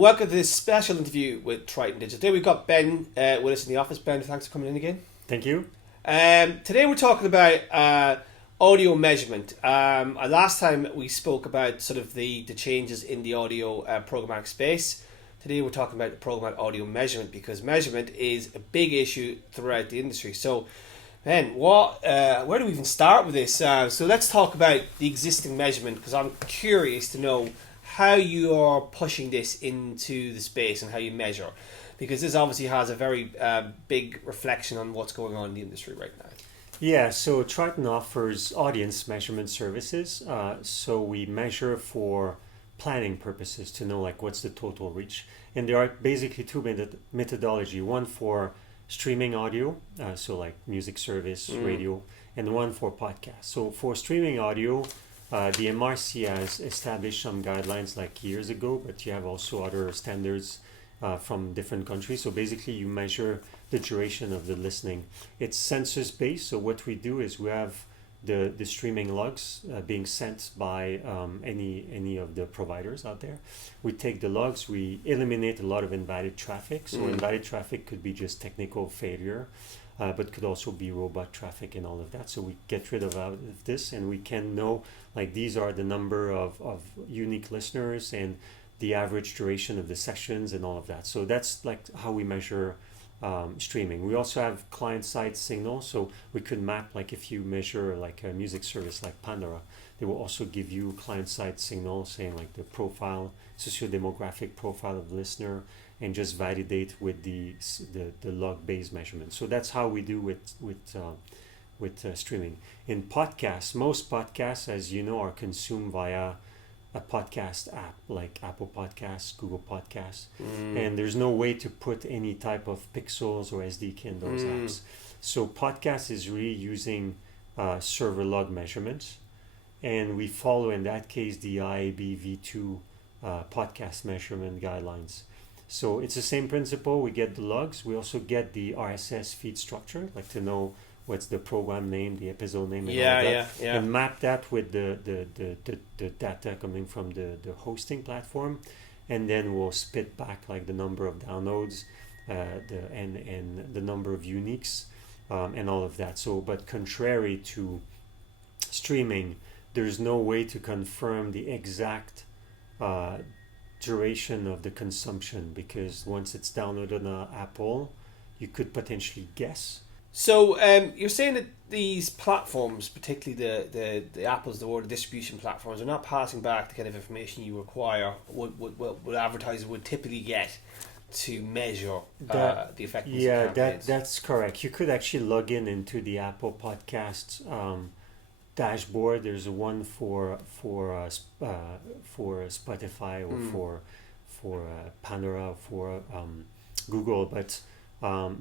and welcome to this special interview with Triton Digital. Today we've got Ben with us in the office. Ben, thanks for coming in again. Thank you. Today we're talking about audio measurement. Last time we spoke about sort of the changes in the audio programmatic space. Today we're talking about the programmatic audio measurement, because measurement is a big issue throughout the industry. So, Ben, where do we even start with this? So let's talk about the existing measurement, because I'm curious to know how you are pushing this into the space and how you measure, because this obviously has a very big reflection on what's going on in the industry right now. Yeah, so Triton offers audience measurement services. So we measure for planning purposes to know like what's the total reach. And there are basically two methodology, one for streaming audio, so like music service, radio, and one for podcast. So for streaming audio, the MRC has established some guidelines like years ago, but you have also other standards from different countries. So basically you measure the duration of the listening. It's census based. So what we do is we have the streaming logs being sent by any of the providers out there. We take the logs, we eliminate a lot of invalid traffic. So invalid traffic could be just technical failure, but could also be robot traffic and all of that. So we get rid of this, and we can know like these are the number of unique listeners and the average duration of the sessions and all of that. So that's like how we measure streaming. We also have client-side signals, so we could map, like if you measure like a music service like Pandora, they will also give you client-side signals saying like the profile, socio-demographic profile of the listener, and just validate with the log-based measurement. So that's how we do with streaming. In podcasts, most podcasts, as you know, are consumed via a podcast app like Apple Podcasts, Google Podcasts, and there's no way to put any type of pixels or SDK in those apps. So podcast is really using server log measurements, and we follow in that case the IAB V2 podcast measurement guidelines. So it's the same principle. We get the logs. We also get the RSS feed structure, like to know what's the program name, the episode name, and all that, and map that with the data coming from the hosting platform, and then we'll spit back like the number of downloads, and the number of uniques, and all of that. So, but contrary to streaming, there's no way to confirm the exact duration of the consumption, because once it's downloaded on Apple, you could potentially guess. So you're saying that these platforms, particularly the Apple's, the distribution platforms, are not passing back the kind of information you require, what advertisers would typically get to measure the effectiveness of campaigns. That's correct. You could actually log into the Apple Podcasts dashboard. There's one for Spotify or for Pandora, for Google, but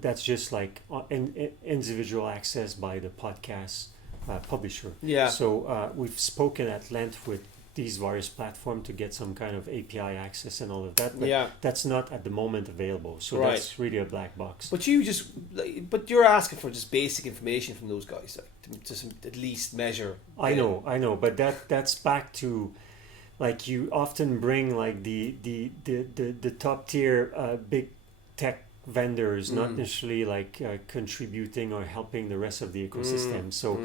that's just like individual access by the podcast publisher. Yeah. So we've spoken at length with these various platforms to get some kind of API access and all of that, but that's not at the moment available. So that's really a black box. But you're asking for just basic information from those guys, like to at least measure. I know, but that's back to, like, you often bring like the top tier big tech vendors, not necessarily like contributing or helping the rest of the ecosystem. So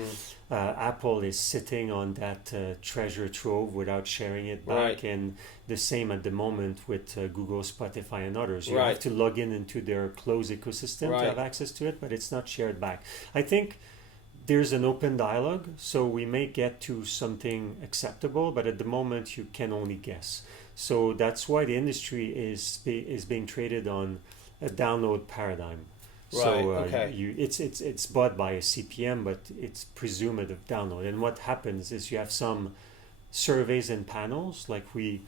Apple is sitting on that treasure trove without sharing it back, and the same at the moment with Google, Spotify, and others. You have to log into their closed ecosystem to have access to it, but it's not shared back. I think there's an open dialogue, so we may get to something acceptable, but at the moment you can only guess. So that's why the industry is being traded on a download paradigm. It's bought by a CPM, but it's presumed of download. And what happens is you have some surveys and panels, like we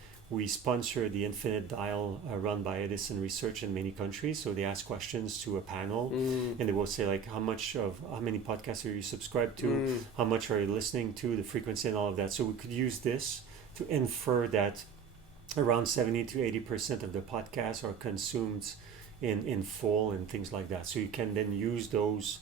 sponsor the Infinite Dial run by Edison Research in many countries. So they ask questions to a panel, and they will say like how many podcasts are you subscribed to, how much are you listening to, the frequency, and all of that. So we could use this to infer that around 70 to 80% of the podcasts are consumed in full and things like that. So you can then use those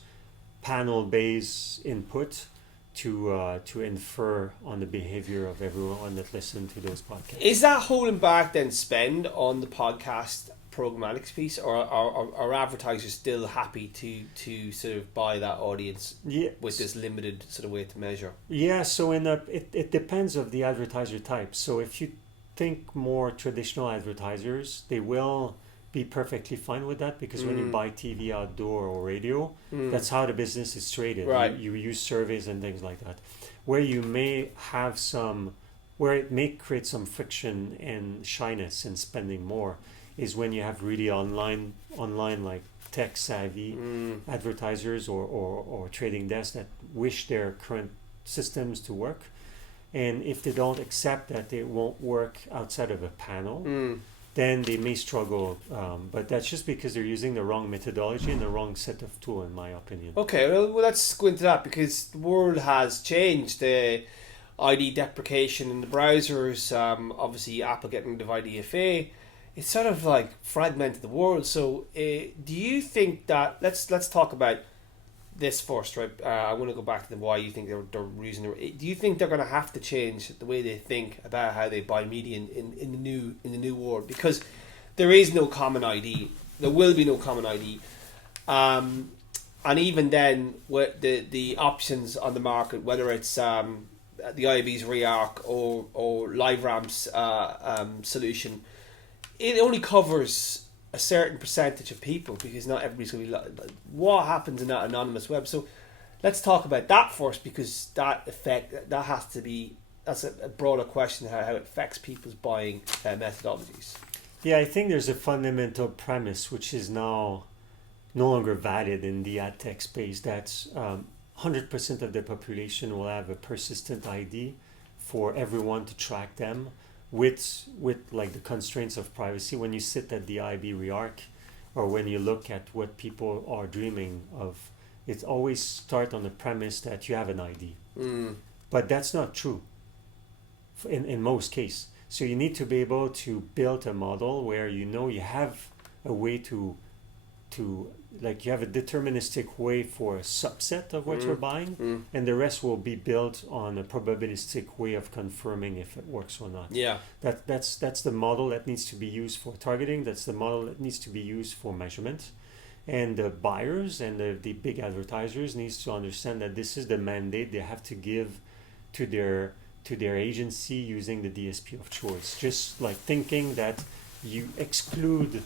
panel-based input to infer on the behavior of everyone that listens to those podcasts. Is that holding back then spend on the podcast programmatic piece, or are advertisers still happy to sort of buy that audience with this limited sort of way to measure? Yeah, so it depends of the advertiser type. So if you think more traditional advertisers, they will be perfectly fine with that, because when you buy TV, outdoor, or radio, that's how the business is traded. Right. You use surveys and things like that. Where you may have where it may create some friction and shyness in spending more is when you have really online like tech savvy advertisers or trading desks that wish their current systems to work. And if they don't accept that they won't work outside of a panel, then they may struggle. But that's just because they're using the wrong methodology and the wrong set of tools, in my opinion. Okay, well let's go into that, because the world has changed. The ID deprecation in the browsers, obviously Apple getting rid of IDFA, it's sort of like fragmented the world. So do you think that, let's talk about this first, right? I want to go back to why you think they're using it. Do you think they're going to have to change the way they think about how they buy media in the new world? Because there is no common ID. There will be no common ID. And even then, with the options on the market, whether it's the IAB's Rearc or LiveRamp's solution, it only covers a certain percentage of people, because not everybody's going to be what happens in that anonymous web. So let's talk about that first, because that's a broader question, how it affects people's buying methodologies. Yeah, I think there's a fundamental premise which is now no longer valid in the ad tech space. That's 100% of the population will have a persistent ID for everyone to track them, with like the constraints of privacy. When you sit at the IB Rearc, or when you look at what people are dreaming of, it always starts on the premise that you have an ID. But that's not true in most cases. So you need to be able to build a model where you have a way to like you have a deterministic way for a subset of what you're buying, and the rest will be built on a probabilistic way of confirming if it works or not. Yeah, that's the model that needs to be used for targeting. That's the model that needs to be used for measurement. And the buyers and the big advertisers needs to understand that this is the mandate they have to give to their agency using the DSP of choice. Just like thinking that you exclude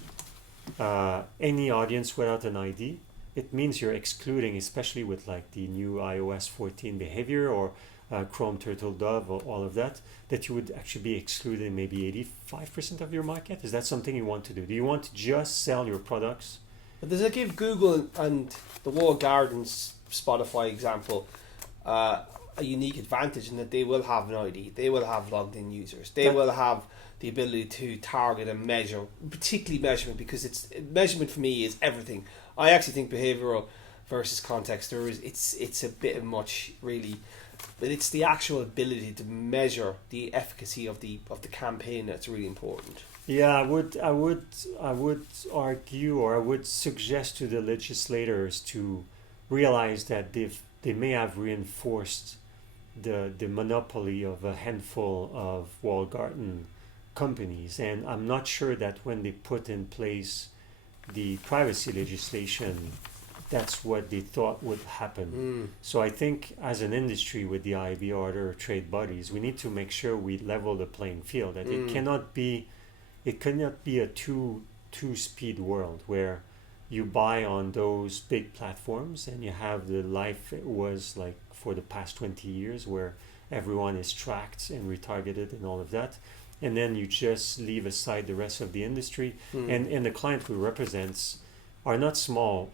any audience without an ID, it means you're excluding, especially with like the new iOS 14 behavior or Chrome Turtle Dove or all of that you would actually be excluding maybe 85% of your market. Is that something you want to do? Do you want to just sell your products? But does it give Google and the walled gardens Spotify example a unique advantage in that they will have an ID, they will have logged in users, they will have the ability to target and measure, particularly measurement, because measurement for me is everything. I actually think behavioral versus context, it's a bit of much really, but it's the actual ability to measure the efficacy of the campaign that's really important. Yeah, I would argue, or I would suggest to the legislators to realize that they may have reinforced the monopoly of a handful of walled garden companies, and I'm not sure that when they put in place the privacy legislation, that's what they thought would happen. So I think as an industry with the IAB or other trade bodies, we need to make sure we level the playing field. That it cannot be a two-speed world where you buy on those big platforms and you have the life it was like for the past 20 years where everyone is tracked and retargeted and all of that, and then you just leave aside the rest of the industry. And the client who represents are not small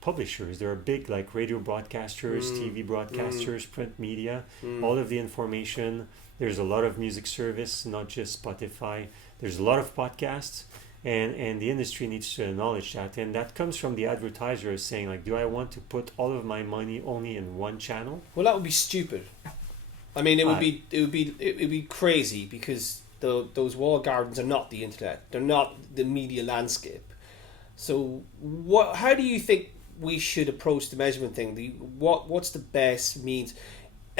publishers. There are big like radio broadcasters, TV broadcasters, print media, all of the information. There's a lot of music service, not just Spotify. There's a lot of podcasts, and the industry needs to acknowledge that. And that comes from the advertisers saying like, do I want to put all of my money only in one channel? Well, that would be stupid. I mean, it would be crazy, because those walled gardens are not the internet. They're not the media landscape. So how do you think we should approach the measurement thing? What's the best means?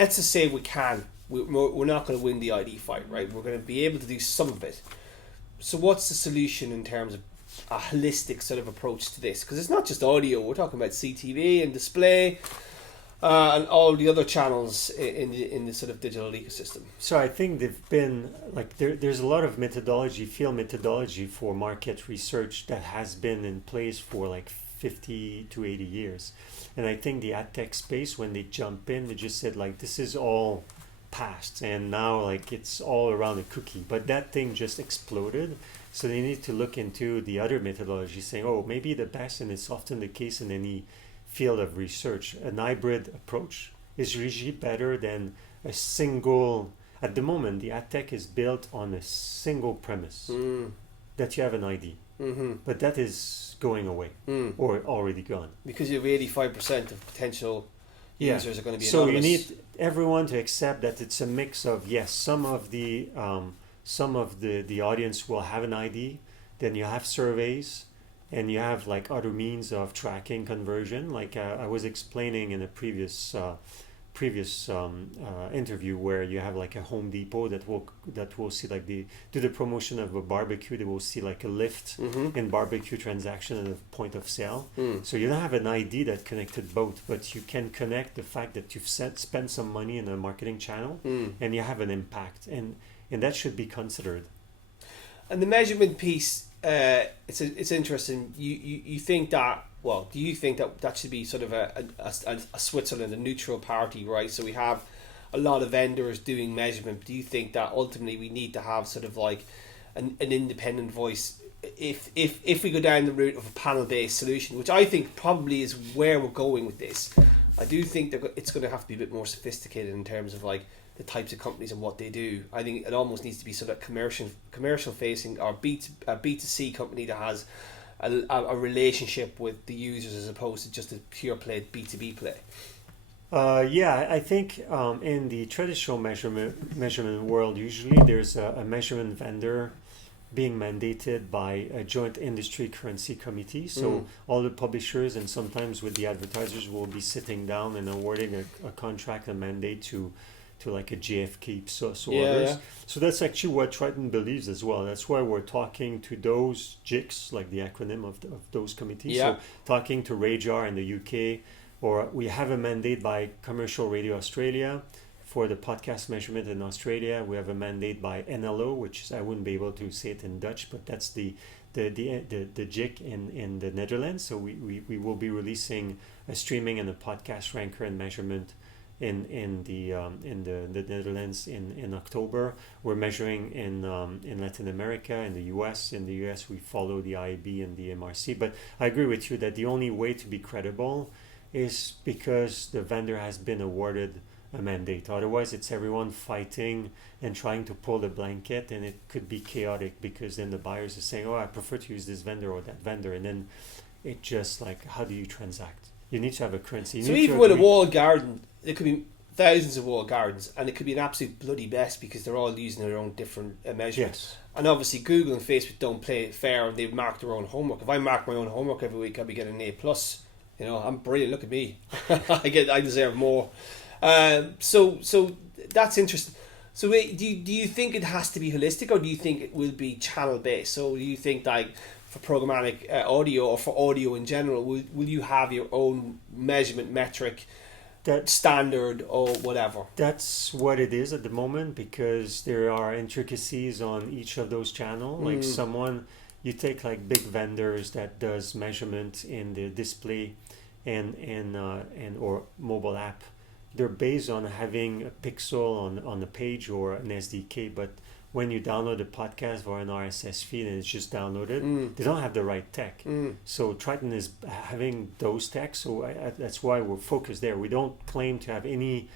let's just say we can. We're not going to win the ID fight, right? We're going to be able to do some of it. So what's the solution in terms of a holistic sort of approach to this? Because it's not just audio. We're talking about CTV and display and all the other channels in the sort of digital ecosystem. So I think they've been like there's a lot of field methodology for market research that has been in place for like 50 to 80 years. And I think the ad tech space, when they jump in, they just said like, this is all past and now like it's all around a cookie. But that thing just exploded. So they need to look into the other methodology saying, oh, maybe the best, and it's often the case in any field of research, an hybrid approach is usually better than a single. At the moment, the ad tech is built on a single premise that you have an ID, but that is going away or already gone because you have 85% of potential users are going to be so anonymous. You need everyone to accept that it's a mix of some of the audience will have an ID, then you have surveys. And you have like other means of tracking conversion, like I was explaining in a previous interview, where you have like a Home Depot that will see like do the promotion of a barbecue, they will see like a lift in barbecue transaction at the point of sale. So you don't have an ID that connected both, but you can connect the fact that you've spent some money in a marketing channel and you have an impact, and that should be considered. And the measurement piece. It's interesting. You think that? Well, do you think that should be sort of a Switzerland, a neutral party, right? So we have a lot of vendors doing measurement. Do you think that ultimately we need to have sort of like an independent voice? If we go down the route of a panel-based solution, which I think probably is where we're going with this, I do think that it's going to have to be a bit more sophisticated in terms of like the types of companies and what they do. I think it almost needs to be sort of commercial facing, or B2C company that has a relationship with the users as opposed to just a pure play B2B play. I think in the traditional measurement world, usually there's a measurement vendor being mandated by a joint industry currency committee. So all the publishers and sometimes with the advertisers will be sitting down and awarding a contract, a mandate to like a GFK orders. So that's actually what Triton believes as well. That's why we're talking to those JICs, like the acronym of those committees. So talking to Radar in the UK, or we have a mandate by Commercial Radio Australia for the podcast measurement in Australia. We have a mandate by NLO, which is, I wouldn't be able to say it in Dutch, but that's the JIC in the Netherlands. So we will be releasing a streaming and a podcast ranker and measurement in the Netherlands in October. We're measuring in Latin America, in the US. In the US, we follow the IAB and the MRC. But I agree with you that the only way to be credible is because the vendor has been awarded a mandate. Otherwise, it's everyone fighting and trying to pull the blanket, and it could be chaotic because then the buyers are saying, "Oh, I prefer to use this vendor or that vendor," and then it just like, how do you transact? You need to have a currency. So even with a walled garden, there could be thousands of walled gardens, and it could be an absolute bloody mess because they're all using their own different measurements. Yes. And obviously, Google and Facebook don't play it fair, and they mark their own homework. If I mark my own homework every week, I'll be getting an A+. You know, I'm brilliant. Look at me. I deserve more. So that's interesting. So wait, do you think it has to be holistic, or do you think it will be channel based? So do you think like for programmatic audio or for audio in general, will you have your own measurement metric, that standard or whatever? That's what it is at the moment, because there are intricacies on each of those channels. Like you take like big vendors that does measurement in the display and or mobile app. They're based on having a pixel on a page or an SDK, but when you download a podcast or an RSS feed and it's just downloaded, they don't have the right tech. So Triton is having those techs, so that's why we're focused there. We don't claim to have any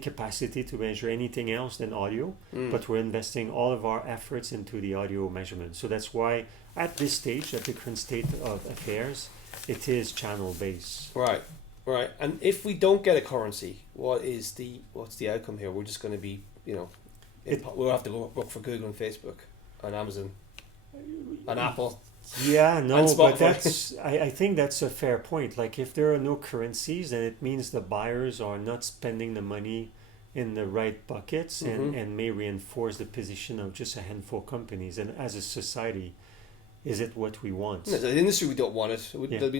capacity to measure anything else than audio, but we're investing all of our efforts into the audio measurement. So that's why at this stage, at the current state of affairs, it is channel based. Right, and if we don't get a currency, what's the outcome here? We're just going to be, we'll have to go work for Google and Facebook and Amazon and Apple. Yeah, no, and but I think that's a fair point. Like if there are no currencies, then it means the buyers are not spending the money in the right buckets and may reinforce the position of just a handful of companies. And as a society, is it what we want? As an industry, we don't want it. Yeah. There'll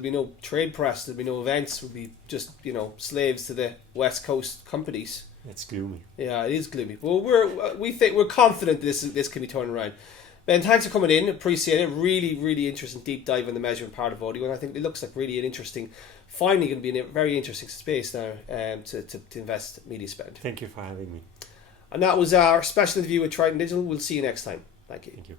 be no trade press. There'll be no events. We'll be just slaves to the West Coast companies. It's gloomy. Yeah, it is gloomy. Well, we're confident this can be turned around. Ben, thanks for coming in. Appreciate it. Really, really interesting deep dive on the measurement part of audio, and I think it looks like really an interesting, finally going to be in a very interesting space now to invest media spend. Thank you for having me. And that was our special interview with Triton Digital. We'll see you next time. Thank you. Thank you.